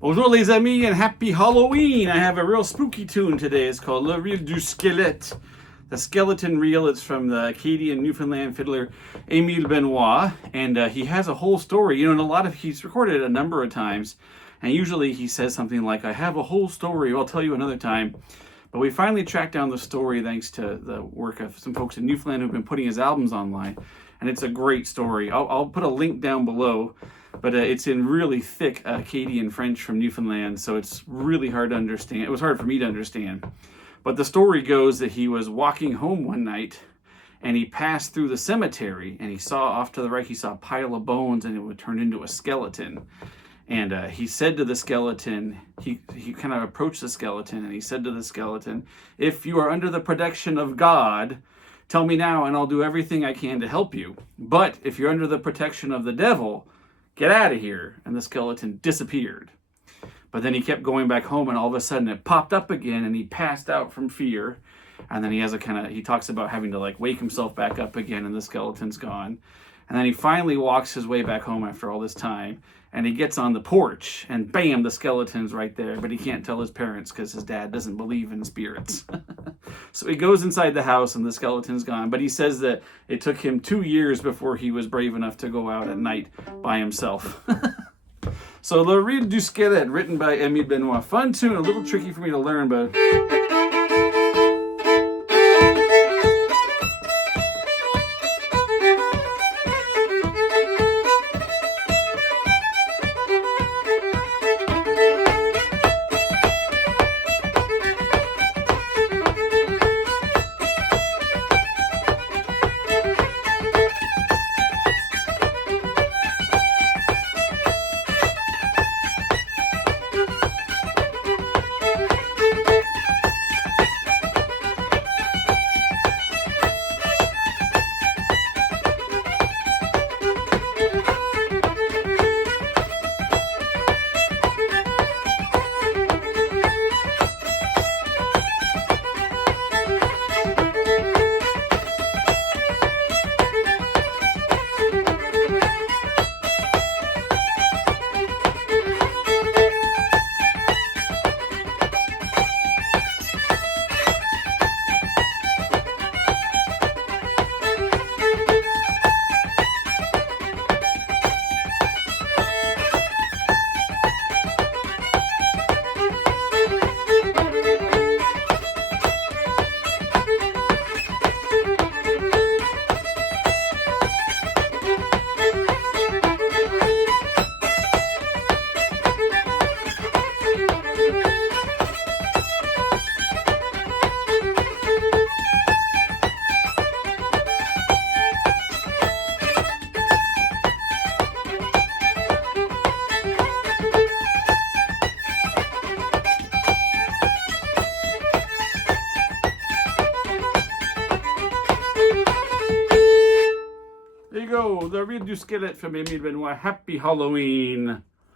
Bonjour les amis and happy Halloween! I have a real spooky tune today. It's called Reel du Squelette. The skeleton reel. It's from the Acadian Newfoundland fiddler Émile Benoît, and he has a whole story. And he's recorded it a number of times, and usually he says something like, I have a whole story, I'll tell you another time. But we finally tracked down the story thanks to the work of some folks in Newfoundland who've been putting his albums online, and it's a great story. I'll put a link down below, but it's in really thick Acadian French from Newfoundland, so it's really hard to understand. It was hard for me to understand. But the story goes that he was walking home one night, and he passed through the cemetery, and he saw off to the right, he saw a pile of bones, and it would turn into a skeleton. And he said to the skeleton, he kind of approached the skeleton, and he said to the skeleton, if you are under the protection of God, tell me now, and I'll do everything I can to help you. But if you're under the protection of the devil, get out of here. And the skeleton disappeared. But then he kept going back home, and all of a sudden it popped up again, and he passed out from fear. And then he talks about having to wake himself back up again, and the skeleton's gone. And then he finally walks his way back home after all this time, and he gets on the porch, and bam, the skeleton's right there. But he can't tell his parents because his dad doesn't believe in spirits. So he goes inside the house, and the skeleton's gone. But he says that it took him 2 years before he was brave enough to go out at night by himself. So, Le Reel du Squelette, written by Émile Benoît. Fun tune, a little tricky for me to learn, but... There you go, the Reel du Squelette from Émile Benoît. Happy Halloween!